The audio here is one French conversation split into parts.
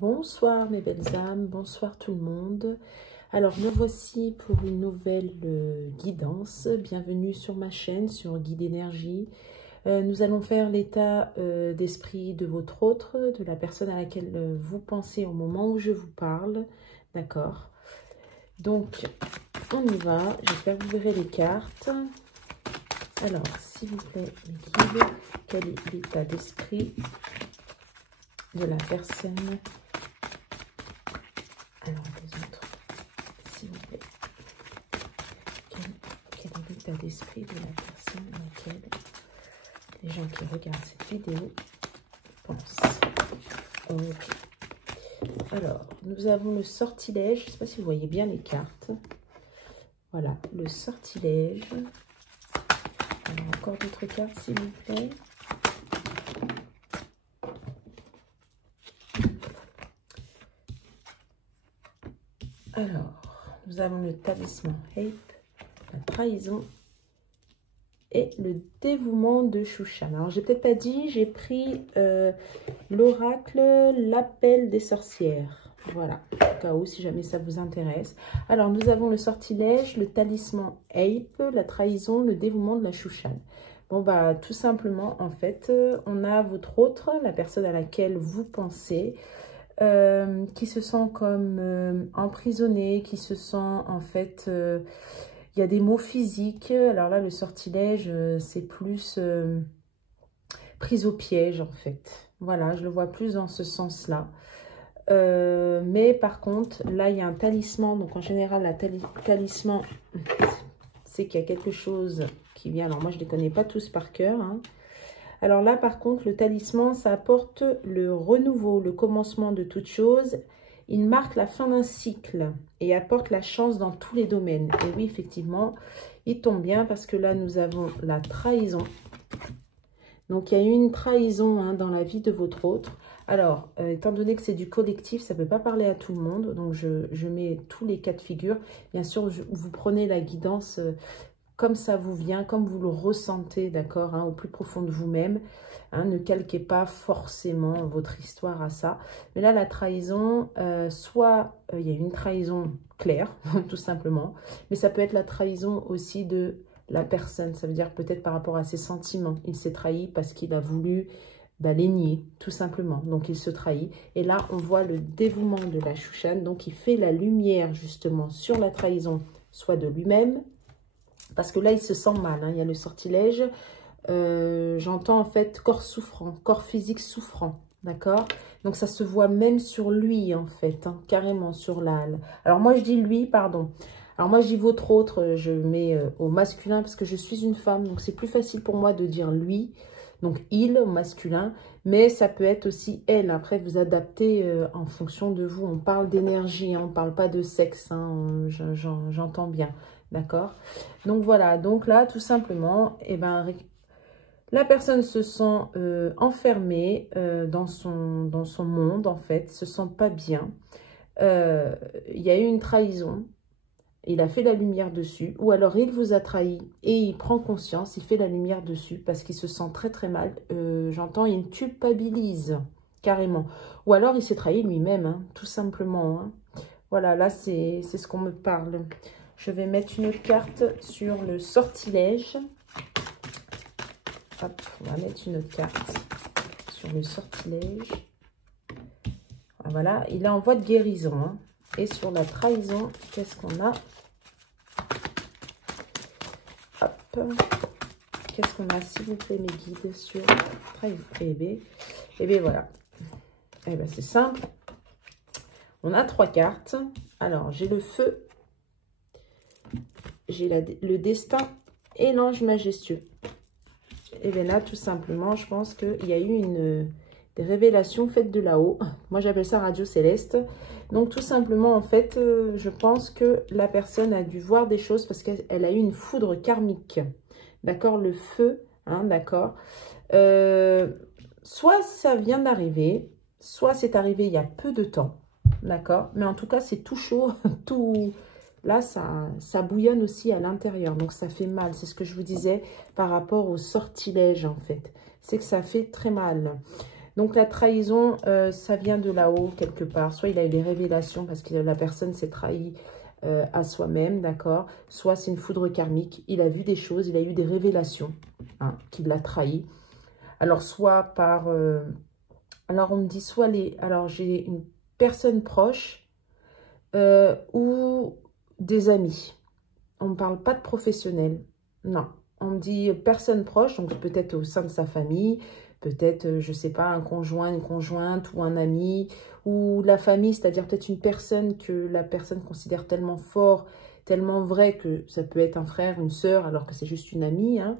Bonsoir mes belles âmes, bonsoir tout le monde. Alors me voici pour une nouvelle guidance. Bienvenue sur ma chaîne, sur Guide Énergie. Nous allons faire l'état d'esprit de votre autre, de la personne à laquelle vous pensez au moment où je vous parle. D'accord? Donc on y va, j'espère que vous verrez les cartes. Alors s'il vous plaît mes guides, quel est l'état d'esprit de la personne? Alors, les autres, s'il vous plaît. Quel est l'état d'esprit de la personne à laquelle les gens qui regardent cette vidéo pensent? Ok. Alors, nous avons le sortilège. Je ne sais pas si vous voyez bien les cartes. Voilà, le sortilège. Alors, encore d'autres cartes, s'il vous plaît. Alors, nous avons le talisman Ape, la trahison et le dévouement de Shushan. Alors, j'ai peut-être pas dit, j'ai pris l'oracle, l'appel des sorcières. Voilà, au cas où, si jamais ça vous intéresse. Alors, nous avons le sortilège, le talisman Ape, la trahison, le dévouement de la Shushan. Bon, bah, tout simplement, en fait, on a votre autre, la personne à laquelle vous pensez, qui se sent comme emprisonné, qui se sent en fait, il y a des maux physiques. Alors là, le sortilège, c'est plus prise au piège en fait. Voilà, je le vois plus dans ce sens-là. Mais par contre, là, il y a un talisman. Donc en général, la talisman, c'est qu'il y a quelque chose qui vient. Alors moi, je ne les connais pas tous par cœur, hein. Alors là, par contre, le talisman, ça apporte le renouveau, le commencement de toute chose. Il marque la fin d'un cycle et apporte la chance dans tous les domaines. Et oui, effectivement, il tombe bien parce que là, nous avons la trahison. Donc, il y a eu une trahison hein, dans la vie de votre autre. Alors, étant donné que c'est du collectif, ça ne peut pas parler à tout le monde. Donc, je mets tous les cas de figure. Bien sûr, vous prenez la guidance comme ça vous vient, comme vous le ressentez, d'accord, hein, au plus profond de vous-même. Hein, ne calquez pas forcément votre histoire à ça. Mais là, la trahison, soit il y a une trahison claire, tout simplement, mais ça peut être la trahison aussi de la personne. Ça veut dire peut-être par rapport à ses sentiments. Il s'est trahi parce qu'il a voulu les nier, tout simplement. Donc, il se trahit. Et là, on voit le dévouement de la Shushan. Donc, il fait la lumière, justement, sur la trahison, soit de lui-même, parce que là, il se sent mal. Hein. Il y a le sortilège. J'entends en fait corps souffrant, corps physique souffrant. D'accord? Donc, ça se voit même sur lui, en fait. Hein, carrément sur l'âle. Alors, moi, je dis lui, pardon. Alors, moi, je dis votre autre. Je mets au masculin parce que je suis une femme. Donc, c'est plus facile pour moi de dire lui. Donc, il au masculin. Mais ça peut être aussi elle. Après, vous adaptez en fonction de vous. On parle d'énergie. Hein, on ne parle pas de sexe. Hein, j'entends bien. D'accord? Donc voilà, donc là, tout simplement, eh ben, la personne se sent enfermée dans son monde, en fait, se sent pas bien. Il y a eu une trahison, il a fait la lumière dessus, ou alors il vous a trahi et il prend conscience, il fait la lumière dessus parce qu'il se sent très très mal. J'entends, il culpabilise carrément. Ou alors il s'est trahi lui-même, hein, tout simplement. Hein. Voilà, là, c'est ce qu'on me parle. Je vais mettre une autre carte sur le sortilège. Hop, on va mettre une autre carte sur le sortilège. Voilà, il est en voie de guérison. Hein. Et sur la trahison, qu'est-ce qu'on a? Hop, qu'est-ce qu'on a, s'il vous plaît, mes guides, sur trahison? Eh bien, voilà. Eh bien, c'est simple. On a 3 cartes. Alors, j'ai le feu. J'ai le destin et l'ange majestueux. Et bien là, tout simplement, je pense qu'il y a eu des révélations faites de là-haut. Moi, j'appelle ça radio céleste. Donc, tout simplement, en fait, je pense que la personne a dû voir des choses parce qu'elle a eu une foudre karmique. D'accord? Le feu, hein, d'accord? Soit ça vient d'arriver, soit c'est arrivé il y a peu de temps. D'accord? Mais en tout cas, c'est tout chaud, tout... Là, ça bouillonne aussi à l'intérieur, donc ça fait mal. C'est ce que je vous disais par rapport au sortilège, en fait. C'est que ça fait très mal. Donc la trahison, ça vient de là-haut quelque part. Soit il a eu des révélations parce que la personne s'est trahie à soi-même, d'accord. Soit c'est une foudre karmique. Il a vu des choses, il a eu des révélations hein, qui l'a trahi. Alors soit par... alors on me dit soit les... Alors j'ai une personne proche ou des amis. On ne me parle pas de professionnel. Non. On me dit personne proche, donc peut-être au sein de sa famille, peut-être, je ne sais pas, un conjoint, une conjointe ou un ami, ou la famille, c'est-à-dire peut-être une personne que la personne considère tellement fort, tellement vrai que ça peut être un frère, une sœur, alors que c'est juste une amie. Hein.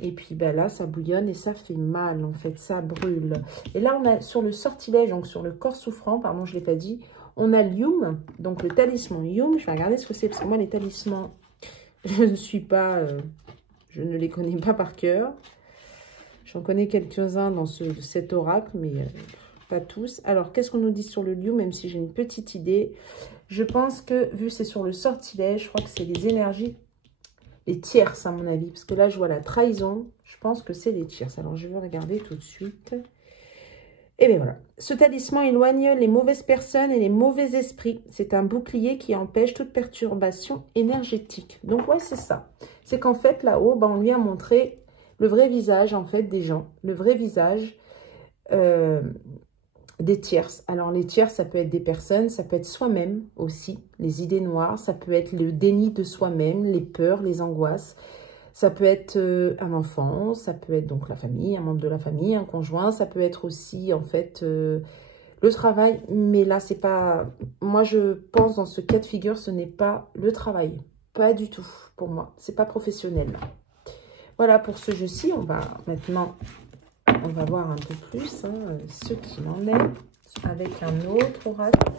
Et puis ben là, ça bouillonne et ça fait mal, en fait, ça brûle. Et là, on a sur le sortilège, donc sur le corps souffrant, pardon, je ne l'ai pas dit, on a l'Yum, donc le talisman Yum. Je vais regarder ce que c'est, parce que moi, les talismans, je ne suis pas, je ne les connais pas par cœur. J'en connais quelques-uns dans cet oracle, mais pas tous. Alors, qu'est-ce qu'on nous dit sur le Yum, même si j'ai une petite idée. Je pense que, vu c'est sur le sortilège, je crois que c'est les énergies, les tierces, à mon avis. Parce que là, je vois la trahison. Je pense que c'est les tierces. Alors, je vais regarder tout de suite. Et bien voilà, ce talisman éloigne les mauvaises personnes et les mauvais esprits. C'est un bouclier qui empêche toute perturbation énergétique. Donc ouais, c'est ça. C'est qu'en fait, là-haut, on lui a montré le vrai visage, en fait, des gens. Le vrai visage des tierces. Alors les tierces, ça peut être des personnes, ça peut être soi-même aussi, les idées noires. Ça peut être le déni de soi-même, les peurs, les angoisses. Ça peut être un enfant, ça peut être donc la famille, un membre de la famille, un conjoint. Ça peut être aussi, en fait, le travail. Mais là, c'est pas... Moi, je pense, dans ce cas de figure, ce n'est pas le travail. Pas du tout, pour moi. C'est pas professionnel. Voilà, pour ce jeu-ci, on va maintenant... On va voir un peu plus hein, ce qu'il en est. Avec un autre oracle.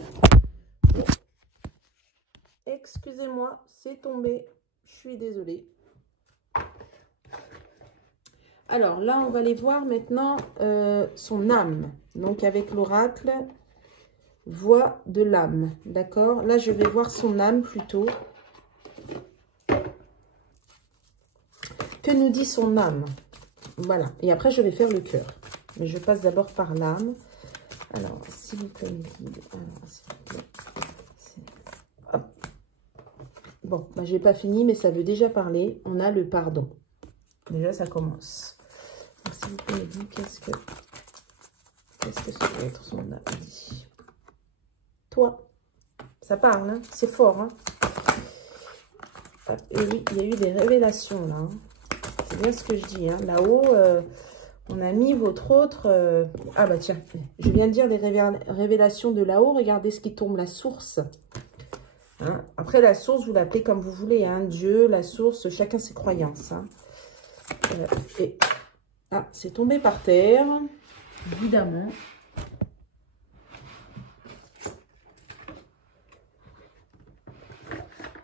Excusez-moi, c'est tombé. Je suis désolée. Alors là, on va aller voir maintenant son âme. Donc avec l'oracle, voix de l'âme. D'accord? Là, je vais voir son âme plutôt. Que nous dit son âme? Voilà. Et après, je vais faire le cœur. Mais je passe d'abord par l'âme. Alors, s'il vous plaît, guide. Alors, s'il vous plaît. Hop. Bon, je n'ai pas fini, mais ça veut déjà parler. On a le pardon. Déjà, ça commence. S'il vous plaît, dit qu'est-ce que ça peut être son âme dit. Toi, ça parle, hein, c'est fort. Hein. Et oui, il y a eu des révélations là. Hein. C'est bien ce que je dis. Hein. Là-haut, on a mis votre autre... Ah bah tiens, je viens de dire les révélations de là-haut. Regardez ce qui tombe, la source. Hein. Après, la source, vous l'appelez comme vous voulez. Hein. Dieu, la source, chacun ses croyances. Hein. Et... Ah, c'est tombé par terre, évidemment.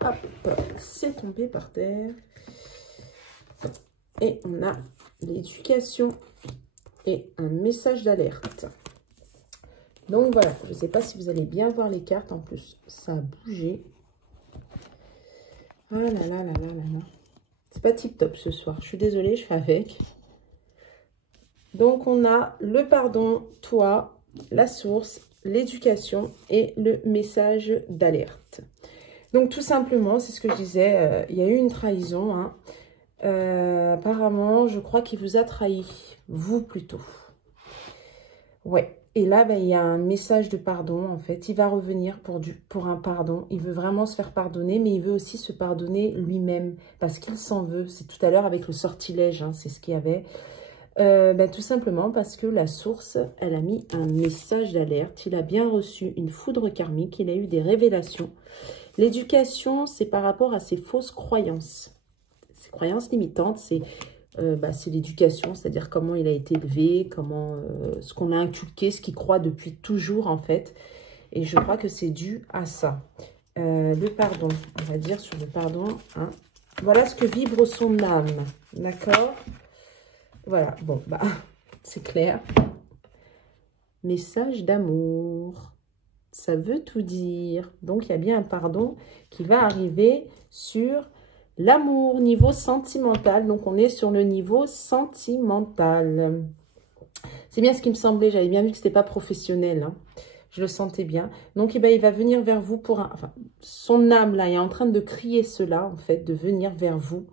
Hop, c'est tombé par terre. Et on a l'éducation et un message d'alerte. Donc voilà, je ne sais pas si vous allez bien voir les cartes. En plus, ça a bougé. Ah là là là là là là. C'est pas tip top ce soir. Je suis désolée, je fais avec. Donc, on a le pardon, toi, la source, l'éducation et le message d'alerte. Donc, tout simplement, c'est ce que je disais, il y a eu une trahison. Hein. Apparemment, je crois qu'il vous a trahi. Vous, plutôt. Ouais. Et là, il y a un message de pardon, en fait. Il va revenir pour un pardon. Il veut vraiment se faire pardonner, mais il veut aussi se pardonner lui-même parce qu'il s'en veut. C'est tout à l'heure avec le sortilège, hein, c'est ce qu'il y avait. Tout simplement parce que la source, elle a mis un message d'alerte. Il a bien reçu une foudre karmique. Il a eu des révélations. L'éducation, c'est par rapport à ses fausses croyances. Ses croyances limitantes, c'est l'éducation, c'est-à-dire comment il a été élevé, comment ce qu'on a inculqué, ce qu'il croit depuis toujours en fait. Et je crois que c'est dû à ça. Le pardon, on va dire sur le pardon. Hein. Voilà ce que vibre son âme. D'accord ? Voilà, bon, c'est clair. Message d'amour. Ça veut tout dire. Donc, il y a bien un pardon qui va arriver sur l'amour, niveau sentimental. Donc, on est sur le niveau sentimental. C'est bien ce qui me semblait. J'avais bien vu que c'était pas professionnel. Hein. Je le sentais bien. Donc, eh ben, il va venir vers vous pour un... Enfin, son âme, là, est en train de crier cela, en fait, de venir vers vous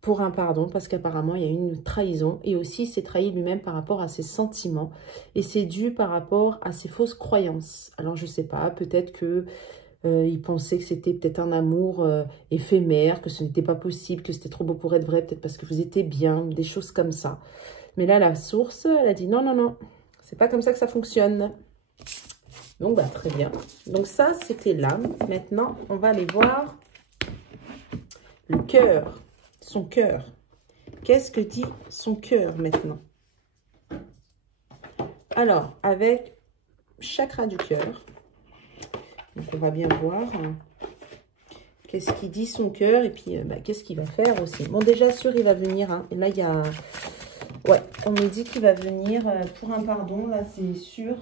pour un pardon, parce qu'apparemment, il y a eu une trahison. Et aussi, il s'est trahi lui-même par rapport à ses sentiments. Et c'est dû par rapport à ses fausses croyances. Alors, je sais pas, peut-être que... il pensait que c'était peut-être un amour éphémère, que ce n'était pas possible, que c'était trop beau pour être vrai, peut-être parce que vous étiez bien, des choses comme ça. Mais là, la source, elle a dit non, non, non, c'est pas comme ça que ça fonctionne. Donc, bah, très bien. Donc ça, c'était l'âme. Maintenant, on va aller voir le cœur, son cœur. Qu'est-ce que dit son cœur maintenant? Alors, avec chakra du cœur, donc on va bien voir qu'est-ce qu'il dit son cœur et puis bah, qu'est-ce qu'il va faire aussi. Bon, déjà sûr, il va venir. Hein, et là, il y a... Ouais, on me dit qu'il va venir pour un pardon, là, c'est sûr.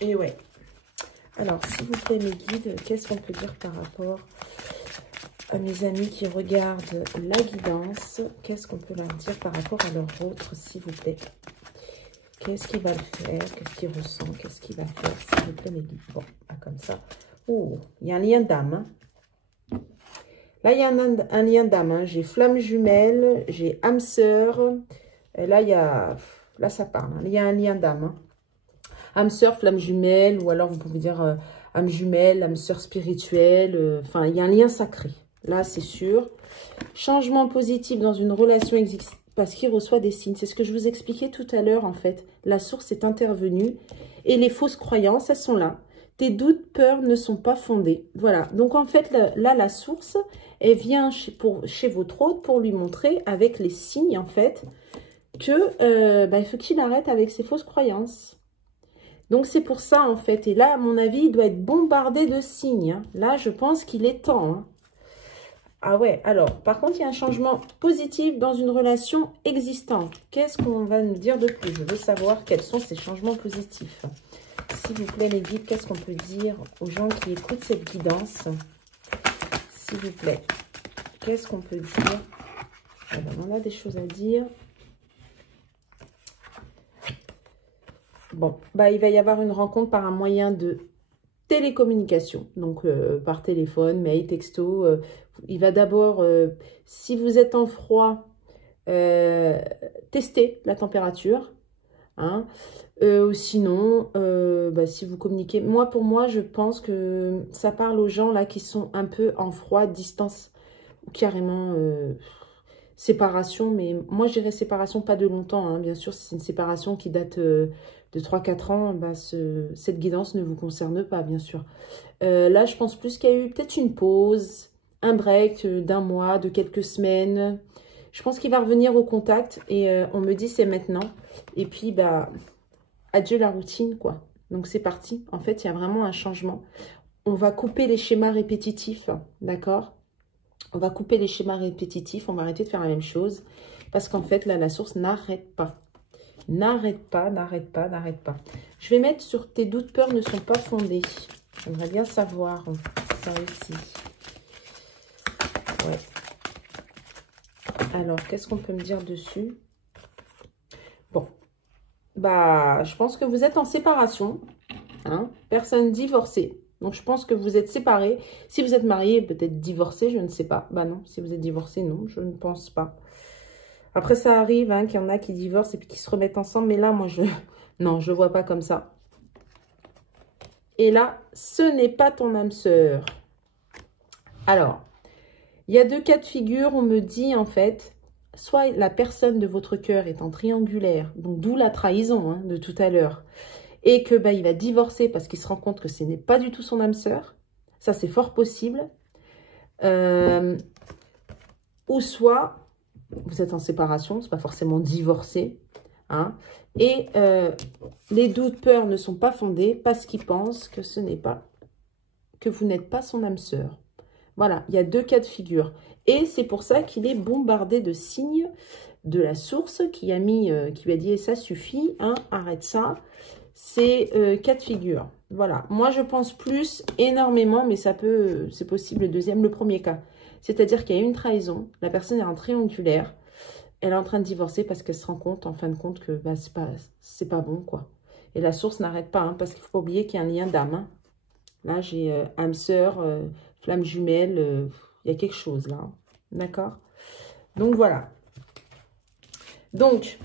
Et ouais. Alors, s'il vous plaît, mes guides, qu'est-ce qu'on peut dire par rapport à mes amis qui regardent la guidance? Qu'est-ce qu'on peut leur dire par rapport à leur autre, s'il vous plaît? Qu'est-ce qu'il va le faire? Qu'est-ce qu'il ressent? Qu'est-ce qu'il va faire, s'il vous plaît, mes guides? Bon, pas comme ça. Oh, il y a un lien d'âme. Hein. Là, il y a un lien d'âme. Hein. J'ai flamme jumelle, j'ai âme sœur. Et là, il y a... Là, ça parle. Hein. Il y a un lien d'âme. Hein. Âme sœur, flamme jumelle, ou alors vous pouvez dire âme jumelle, âme sœur spirituelle. Enfin, il y a un lien sacré. Là, c'est sûr. Changement positif dans une relation existante. Parce qu'il reçoit des signes. C'est ce que je vous expliquais tout à l'heure, en fait. La source est intervenue. Et les fausses croyances, elles sont là. Tes doutes, peurs ne sont pas fondés. Voilà. Donc, en fait, là, la source, elle vient chez votre hôte pour lui montrer, avec les signes, en fait, que il faut qu'il arrête avec ses fausses croyances. Donc, c'est pour ça, en fait. Et là, à mon avis, il doit être bombardé de signes. Hein. Là, je pense qu'il est temps. Hein. Ah ouais, alors, par contre, il y a un changement positif dans une relation existante. Qu'est-ce qu'on va nous dire de plus? Je veux savoir quels sont ces changements positifs. S'il vous plaît, les guides, qu'est-ce qu'on peut dire aux gens qui écoutent cette guidance? S'il vous plaît, qu'est-ce qu'on peut dire? Eh ben, on a des choses à dire. Bon, bah, il va y avoir une rencontre par un moyen de télécommunication, donc par téléphone, mail, texto. Il va d'abord, si vous êtes en froid, tester la température. Hein. Sinon, si vous communiquez, pour moi, je pense que ça parle aux gens là qui sont un peu en froid, distance, ou carrément séparation. Mais moi, je dirais séparation pas de longtemps. Hein. Bien sûr, si c'est une séparation qui date de 3-4 ans, cette guidance ne vous concerne pas, bien sûr. Là, je pense plus qu'il y a eu peut-être une pause, un break d'un mois, de quelques semaines. Je pense qu'il va revenir au contact et on me dit c'est maintenant. Et puis, adieu la routine, quoi. Donc, c'est parti. En fait, il y a vraiment un changement. On va couper les schémas répétitifs, d'accord? On va couper les schémas répétitifs. On va arrêter de faire la même chose. Parce qu'en fait, là, la source n'arrête pas. N'arrête pas, n'arrête pas, n'arrête pas. Je vais mettre sur tes doutes, peurs ne sont pas fondés. J'aimerais bien savoir ça aussi. Ouais. Alors, qu'est-ce qu'on peut me dire dessus? Bon. Je pense que vous êtes en séparation. Hein, personne divorcée. Donc, je pense que vous êtes séparés. Si vous êtes marié, peut-être divorcé, je ne sais pas. Bah non, si vous êtes divorcé, non, je ne pense pas. Après, ça arrive hein, qu'il y en a qui divorcent et puis qui se remettent ensemble. Mais là, moi, non, je ne vois pas comme ça. Et là, ce n'est pas ton âme sœur. Alors, il y a deux cas de figure. On me dit, en fait, soit la personne de votre cœur est en triangulaire, donc d'où la trahison hein, de tout à l'heure, et que il va divorcer parce qu'il se rend compte que ce n'est pas du tout son âme sœur. Ça, c'est fort possible. Ou soit... vous êtes en séparation, c'est pas forcément divorcé. Hein, et les doutes, peurs ne sont pas fondés parce qu'il pense que ce n'est pas, que vous n'êtes pas son âme sœur. Voilà, il y a deux cas de figure. Et c'est pour ça qu'il est bombardé de signes de la source qui lui a dit ça suffit, hein, arrête ça. C'est cas de figure. Voilà, moi je pense plus énormément, mais c'est possible le premier cas. C'est-à-dire qu'il y a eu une trahison, la personne est en triangulaire, elle est en train de divorcer parce qu'elle se rend compte, en fin de compte, que bah, c'est pas bon, quoi. Et la source n'arrête pas, hein, parce qu'il ne faut pas oublier qu'il y a un lien d'âme. Hein. Là, j'ai âme sœur, flamme jumelle, il y a quelque chose là. Hein. D'accord? Donc, voilà. Donc,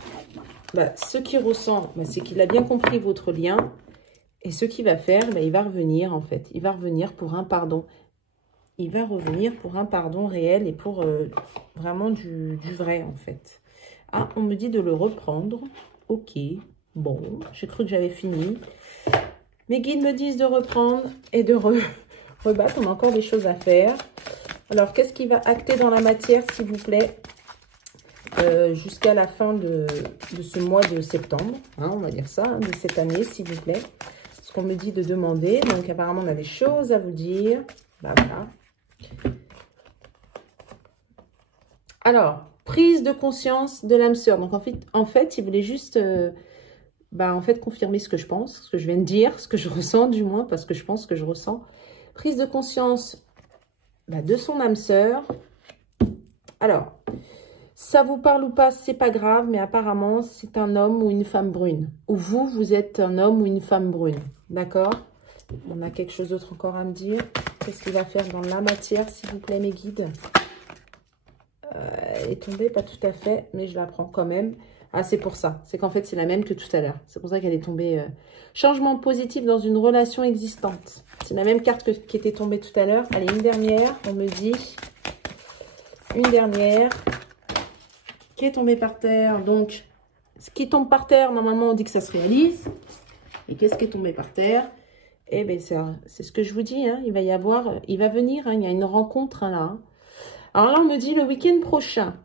bah, ce qu'il ressent, bah, c'est qu'il a bien compris votre lien. Et ce qu'il va faire, bah, il va revenir, en fait. Il va revenir pour un pardon. Il va revenir pour un pardon réel et pour vraiment du vrai, en fait. Ah, on me dit de le reprendre. Ok, bon, j'ai cru que j'avais fini. Mes guides me disent de reprendre et de rebattre. On a encore des choses à faire. Alors, qu'est-ce qui va acter dans la matière, s'il vous plaît, jusqu'à la fin de ce mois de septembre, hein, on va dire ça, hein, de cette année, s'il vous plaît. Ce qu'on me dit de demander. Donc, apparemment, on a des choses à vous dire. Bah, voilà. Alors, prise de conscience de l'âme sœur. Donc, en fait, il voulait juste en fait, confirmer ce que je pense, ce que je viens de dire, ce que je ressens du moins, parce que je pense que je ressens. Prise de conscience de son âme sœur. Alors, ça vous parle ou pas, c'est pas grave, mais apparemment, c'est un homme ou une femme brune. Ou vous, vous êtes un homme ou une femme brune. D'accord? On a quelque chose d'autre encore à me dire. Qu'est-ce qu'il va faire dans la matière, s'il vous plaît, mes guides? Elle est tombée, pas tout à fait, mais je la prends quand même. Ah, c'est pour ça. C'est qu'en fait, c'est la même que tout à l'heure. C'est pour ça qu'elle est tombée. Changement positif dans une relation existante. C'est la même carte qui était tombée tout à l'heure. Allez, une dernière. On me dit. Une dernière. Qui est tombée par terre. Donc, ce qui tombe par terre, normalement, on dit que ça se réalise. Et qu'est-ce qui est tombé par terre? Eh bien, c'est ce que je vous dis. Hein. Il va y avoir... Il va venir. Hein. Il y a une rencontre hein, là. Hein. Alors là, on me dit le week-end prochain.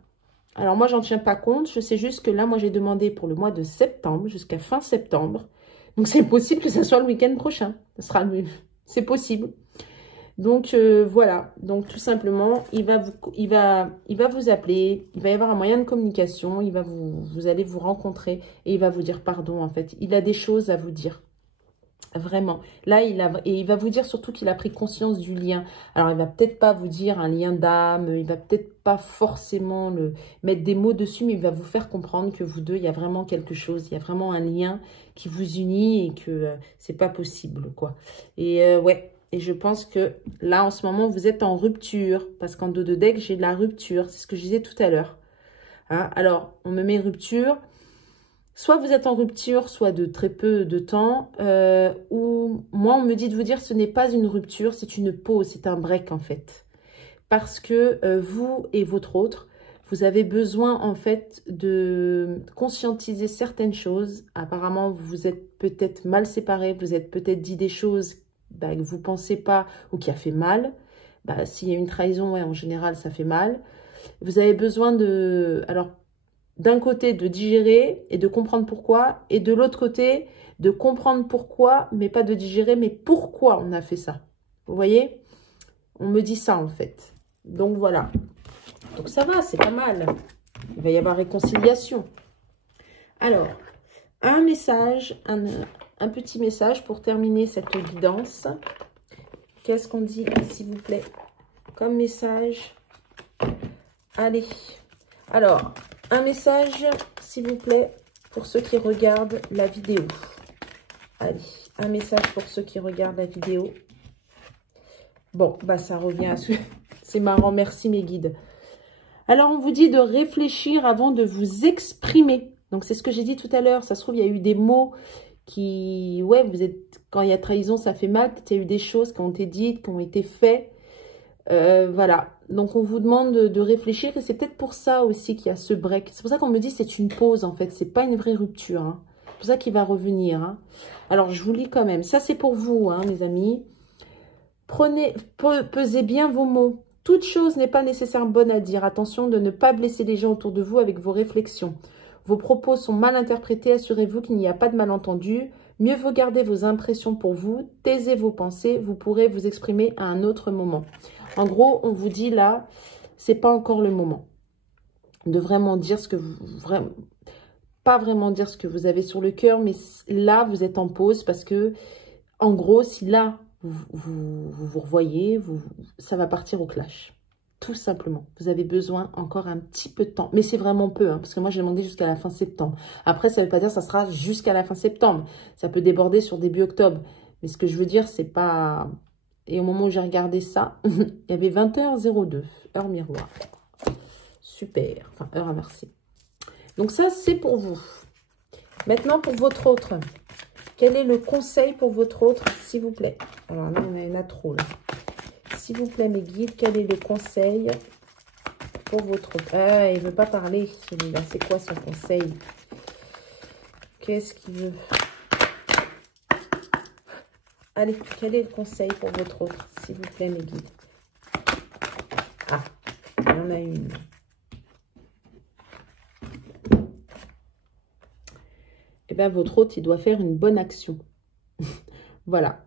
Alors moi, j'en tiens pas compte. Je sais juste que là, moi, j'ai demandé pour le mois de septembre, jusqu'à fin septembre. Donc, c'est possible que ça soit le week-end prochain. C'est possible. Donc, voilà. Donc, tout simplement, il va vous appeler. Il va y avoir un moyen de communication. Vous allez vous rencontrer et il va vous dire pardon, en fait. Il a des choses à vous dire. Vraiment. Là, il va vous dire surtout qu'il a pris conscience du lien. Alors, il va peut-être pas vous dire un lien d'âme. Il va peut-être pas forcément mettre des mots dessus, mais il va vous faire comprendre que vous deux, il y a vraiment quelque chose. Il y a vraiment un lien qui vous unit et que c'est pas possible, quoi. Et ouais. Et je pense que là, en ce moment, vous êtes en rupture. Parce qu'en dos de deck, j'ai de la rupture. C'est ce que je disais tout à l'heure. Hein? Alors, on me met rupture. Soit vous êtes en rupture, soit de très peu de temps, ou moi, on me dit de vous dire ce n'est pas une rupture, c'est une pause, c'est un break en fait. Parce que vous et votre autre, vous avez besoin en fait de conscientiser certaines choses. Apparemment, vous êtes peut-être mal séparés, vous êtes peut-être dit des choses que vous ne pensez pas ou qui a fait mal. S'il y a une trahison, ouais, en général, ça fait mal. Vous avez besoin de... Alors, d'un côté, de digérer et de comprendre pourquoi, et de l'autre côté, de comprendre pourquoi, mais pas de digérer, mais pourquoi on a fait ça. Vous voyez? On me dit ça, en fait. Donc, voilà. Donc, ça va, c'est pas mal. Il va y avoir réconciliation. Alors, un message, un petit message pour terminer cette guidance. Qu'est-ce qu'on dit, s'il vous plaît, comme message? Allez. Alors... un message, s'il vous plaît, pour ceux qui regardent la vidéo. Allez, un message pour ceux qui regardent la vidéo. Bon, ça revient à ce... C'est marrant, merci mes guides. Alors, on vous dit de réfléchir avant de vous exprimer. Donc, c'est ce que j'ai dit tout à l'heure. Ça se trouve, il y a eu des mots qui... Ouais, quand il y a trahison, ça fait mal. Il y a eu des choses qui ont été dites, qui ont été faites. Voilà, donc on vous demande de réfléchir et c'est peut-être pour ça aussi qu'il y a ce break. C'est pour ça qu'on me dit c'est une pause en fait, c'est pas une vraie rupture. Hein. C'est pour ça qu'il va revenir. Hein. Alors je vous lis quand même, ça c'est pour vous hein, mes amis. Pesez bien vos mots. Toute chose n'est pas nécessairement bonne à dire. Attention de ne pas blesser les gens autour de vous avec vos réflexions. Vos propos sont mal interprétés, assurez-vous qu'il n'y a pas de malentendu. Mieux vaut garder vos impressions pour vous, taisez vos pensées, vous pourrez vous exprimer à un autre moment. En gros, on vous dit là, c'est pas encore le moment de vraiment dire ce que vous... pas vraiment dire ce que vous avez sur le cœur, mais là, vous êtes en pause parce que, en gros, si là, vous revoyez, ça va partir au clash. tout simplement. Vous avez besoin encore un petit peu de temps. Mais c'est vraiment peu, hein, parce que moi, j'ai demandé jusqu'à la fin septembre. Après, ça ne veut pas dire que ça sera jusqu'à la fin septembre. Ça peut déborder sur début octobre. Mais ce que je veux dire, c'est pas... Et au moment où j'ai regardé ça, il y avait 20h02, heure miroir. Super. Enfin, heure inversée. Donc ça, c'est pour vous. Maintenant, pour votre autre. Quel est le conseil pour votre autre, s'il vous plaît? Alors là, on a une trop, là. S'il vous plaît, mes guides, quel est le conseil pour votre autre? Ah, il ne veut pas parler, celui-là. C'est quoi son conseil? Qu'est-ce qu'il veut? Allez, quel est le conseil pour votre autre, s'il vous plaît, mes guides? Ah, il y en a une. Eh bien, votre autre, il doit faire une bonne action. Voilà.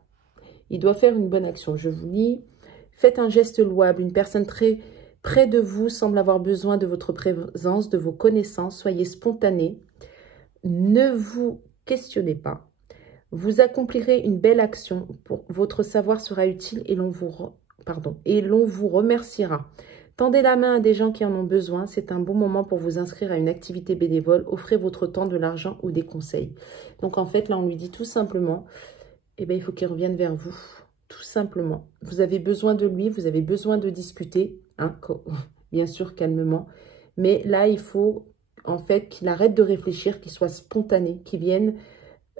Il doit faire une bonne action. Je vous lis. Faites un geste louable. Une personne très près de vous semble avoir besoin de votre présence, de vos connaissances. Soyez spontané. Ne vous questionnez pas. Vous accomplirez une belle action. Votre savoir sera utile et l'on vous remerciera. Tendez la main à des gens qui en ont besoin. C'est un bon moment pour vous inscrire à une activité bénévole. Offrez votre temps, de l'argent ou des conseils. Donc, en fait, là, on lui dit tout simplement, eh bien, il faut qu'il revienne vers vous. Tout simplement. Vous avez besoin de lui. Vous avez besoin de discuter. Hein, bien sûr, calmement. Mais là, il faut, en fait, qu'il arrête de réfléchir, qu'il soit spontané, qu'il vienne...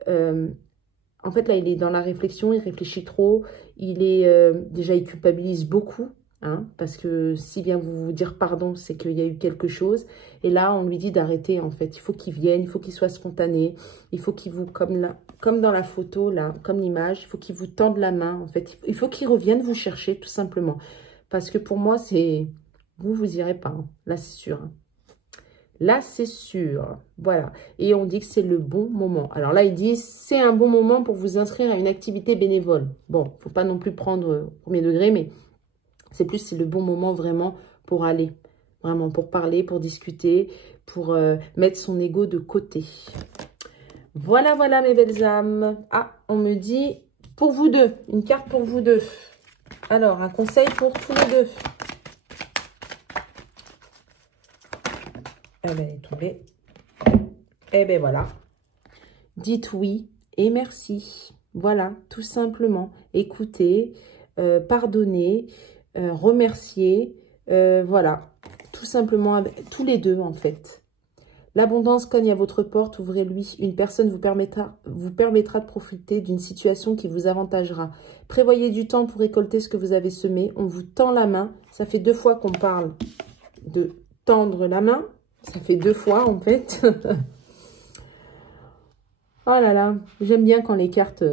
en fait, là, il est dans la réflexion, il réfléchit trop. Il est déjà, il culpabilise beaucoup. Hein, parce que s'il vient vous dire pardon, c'est qu'il y a eu quelque chose. Et là, on lui dit d'arrêter, en fait. Il faut qu'il vienne, il faut qu'il soit spontané. Il faut qu'il vous, comme dans la photo, là, comme l'image, il faut qu'il vous tende la main, en fait. Il faut qu'il revienne vous chercher, tout simplement. Parce que pour moi, c'est... Vous irez pas. Hein. Là, c'est sûr. Hein. Là, c'est sûr. Voilà. Et on dit que c'est le bon moment. Alors là, il dit, c'est un bon moment pour vous inscrire à une activité bénévole. Bon, il ne faut pas non plus prendre au premier degré, mais... c'est le bon moment vraiment pour aller, vraiment pour parler, pour discuter, pour mettre son ego de côté. Voilà, voilà mes belles âmes. Ah, on me dit pour vous deux, une carte pour vous deux. Alors, un conseil pour tous les deux. Eh bien, elle est tombée. Eh bien, voilà. Dites oui et merci. Voilà, tout simplement. Écoutez, pardonnez. Remercier, voilà, tout simplement, tous les deux en fait. L'abondance cogne à votre porte, ouvrez-lui. Une personne vous permettra de profiter d'une situation qui vous avantagera. Prévoyez du temps pour récolter ce que vous avez semé. On vous tend la main. Ça fait 2 fois qu'on parle de tendre la main. Ça fait 2 fois en fait. Oh là là, j'aime bien quand les cartes,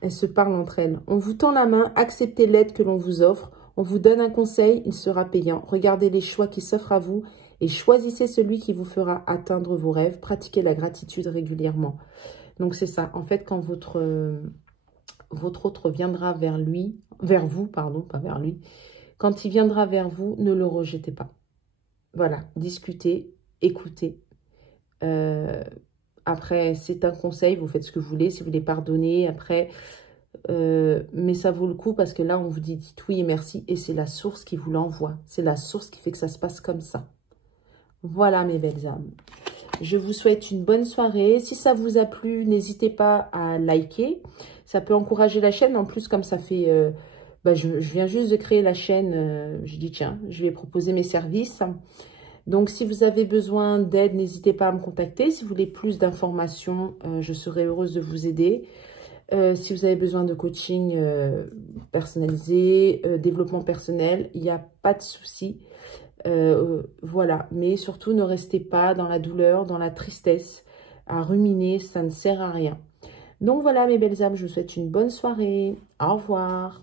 elles se parlent entre elles. On vous tend la main, acceptez l'aide que l'on vous offre. On vous donne un conseil, il sera payant. Regardez les choix qui s'offrent à vous et choisissez celui qui vous fera atteindre vos rêves. Pratiquez la gratitude régulièrement. Donc, c'est ça. En fait, quand votre autre viendra vers vous, pardon, pas vers lui. Quand il viendra vers vous, ne le rejetez pas. Voilà, discutez, écoutez. Après, c'est un conseil, vous faites ce que vous voulez. Si vous voulez pardonner, après... mais ça vaut le coup parce que là, on vous dit dites oui et merci et c'est la source qui vous l'envoie. C'est la source qui fait que ça se passe comme ça. Voilà mes belles âmes. Je vous souhaite une bonne soirée. Si ça vous a plu, n'hésitez pas à liker. Ça peut encourager la chaîne. En plus, comme ça fait... je viens juste de créer la chaîne. Je dis tiens, je vais proposer mes services. Donc, si vous avez besoin d'aide, n'hésitez pas à me contacter. Si vous voulez plus d'informations, je serai heureuse de vous aider. Si vous avez besoin de coaching personnalisé, développement personnel, il n'y a pas de souci. Voilà, mais surtout ne restez pas dans la douleur, dans la tristesse, à ruminer, ça ne sert à rien. Donc voilà mes belles âmes, je vous souhaite une bonne soirée. Au revoir.